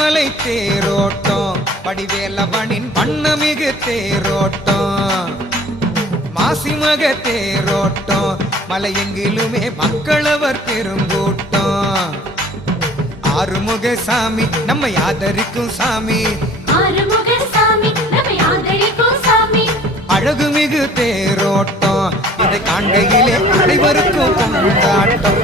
பழனிமலை தேரோட்டம் படிவேலவனின் வண்ணமிகு தேரோட்டம் மாசிமக தேரோட்டம் மலையெங்கிலுமே மக்களவர் பெருங்கூட்டம் ஆறுமுக சாமி நம்மை ஆதரிக்கும் சாமி அழகுமிகு தேரோட்டம் இதை காண்கையிலே அனைவருக்கும் கொண்டாட்டம்.